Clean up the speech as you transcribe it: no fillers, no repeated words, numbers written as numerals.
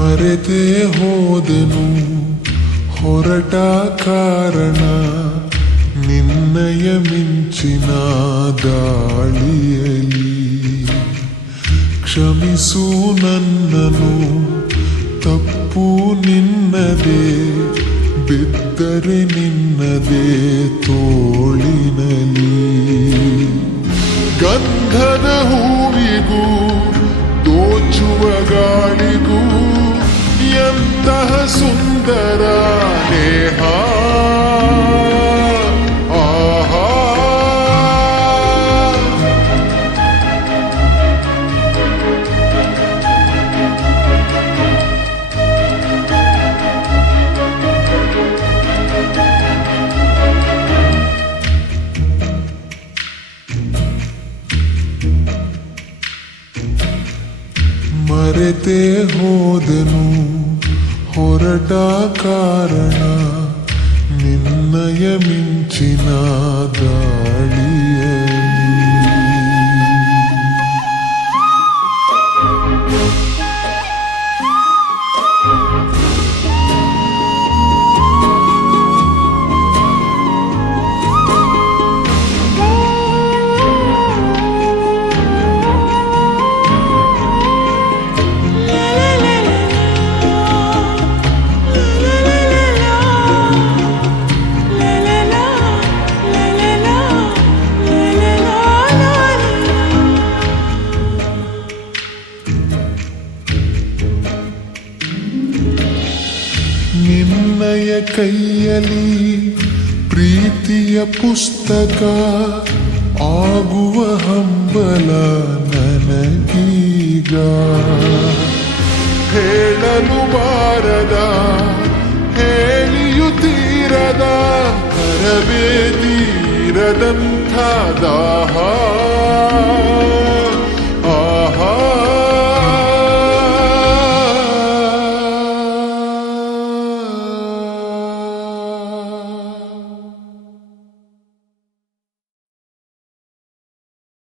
ಮರೆತೇ ಹೋದೆನು ಹೊರಟ ಕಾರಣ ನಿನ್ನಯ ಮಿಂಚಿನ ಗಾಳಿಯಲಿ. ಕ್ಷಮಿಸು ನನ್ನನು, ತಪ್ಪು ನಿನ್ನದೇ, ಬಿದ್ದರೆ ನಿನ್ನದೇ ತೋಳಿನಲಿ. ಗಂಧದ ಹೂವಿಗೂ ದೋಚುವ ಗಾಳಿಗೂ ಎಂತಹ ಸುಂದರ ನೇಹ. ಆಹಾ, ಮರೆತೇ ಹೋದೆನು ಹೊರಟ ಕಾರಣ ನಿನ್ನಯ ಮಿಂಚಿನ ಗಾಳಿಯಲಿ. ನಿನ್ನಯ ಕೈಯಲ್ಲಿ ಪ್ರೀತಿಯ ಪುಸ್ತಕ ಆಗುವ ಹಂಬಲ ನನಗೀಗ. ಹೇಳಲು ಬಾರದ ಹೇಳಿಯು ತೀರದ ಕರವೇ ತೀರದಂಥ ದಾಹ.